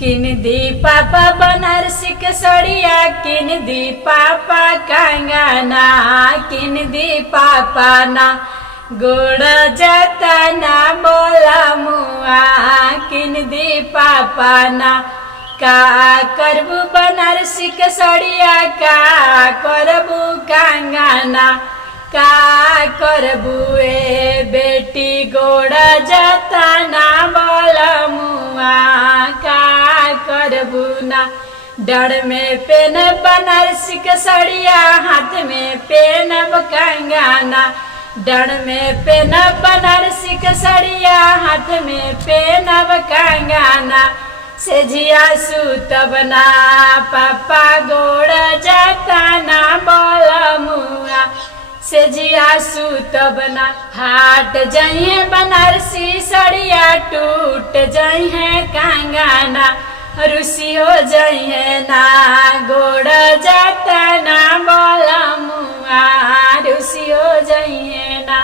किन दी पापा बनारसी के सड़िया, किन दी पापा कंगना, किन दी पापा ना गोड़ जाता ना बोला मुआ, किन दी पापा ना का करबू बनारसी के सड़िया, का करबू कंगना, का करबू ए बेटी गोड़ जाता ना बोला मुआ, का करबू ना। डर में पेन बनारसी के सड़िया, हाथ में पेनब कंगना, डर में पेन बनारसी के सड़िया, हाथ में पेनब कंगना, से जिया सुतब ना पापा गोड़ जाता ना बोला मुआ, से जिया सुतब ना। हाट जइहे बनारसी सड़िया, टूट जइहे कंगना, रुसी हो जइहे ना गोड़ जाता ना बोला मुआ, रुसी हो जइहे ना।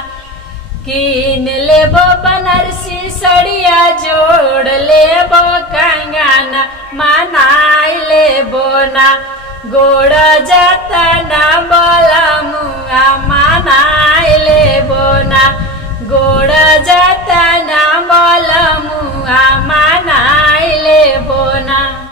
किन लेबो बनारसी सड़िया, जोड़ लेबो कंगना, मनाई लेबो ना गोड़ जाता ना बोला मुआ, मनाई लेबो ना गोड़